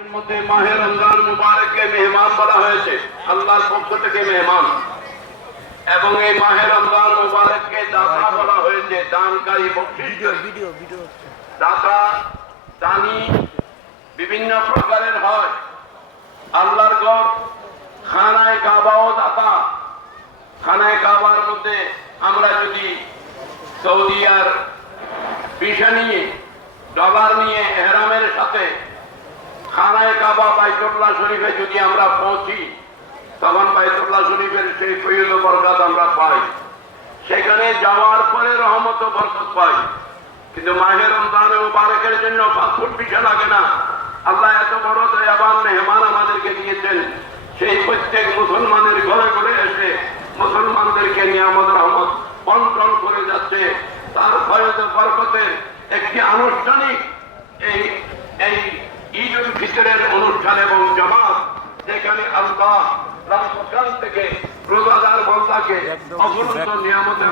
এর মধ্যে মাহে রমজান মুবারককে মেহমান বলা হয়েছে, আল্লাহর পক্ষ থেকে মেহমান। এবং এই মাহে রমজান মুবারককে দাতা বলা হয়েছে, দানকারী, বকশিশকারী। দাতা দানি বিভিন্ন প্রকারের হয়। আল্লাহর ঘর খানায়ে কাবাও দাতা। খানায়ে কাবার মধ্যে আমরা যদি সৌদি আর ভিসা নিয়ে, ডলার নিয়ে, এহরামের সাথে খানায়ে কাবা বাইতুল্লাহ শরীফে যদি আমরা পৌঁছি, তখন বাইতুল্লাহ শরীফের সেই ফয়জ ও বরকত আমরা পাই। সেখানে যাওয়ার পরে রহমত ও বরকত পাই। কিন্তু মাহে রমজান মুবারকের জন্য পাসপোর্ট ভিসা লাগে না। আল্লাহ এত বড় দয়াবান মেহমান আমাদেরকে দিয়েছেন। সেই প্রত্যেক মুসলমানের ঘরে ঘরে এসে মুসলমানদেরকে নিয়ামত রহমত বন্টন করে যাচ্ছে। তার ফয়জ ও বরকতের একটি আনুষ্ঠানিক এই ঈদ উল ফিতরের অনুষ্ঠান এবং জামাত, যেখানে আল্লাহ রামকান থেকে রোজাদার বান্দাকে অফুরন্ত নিয়ামতের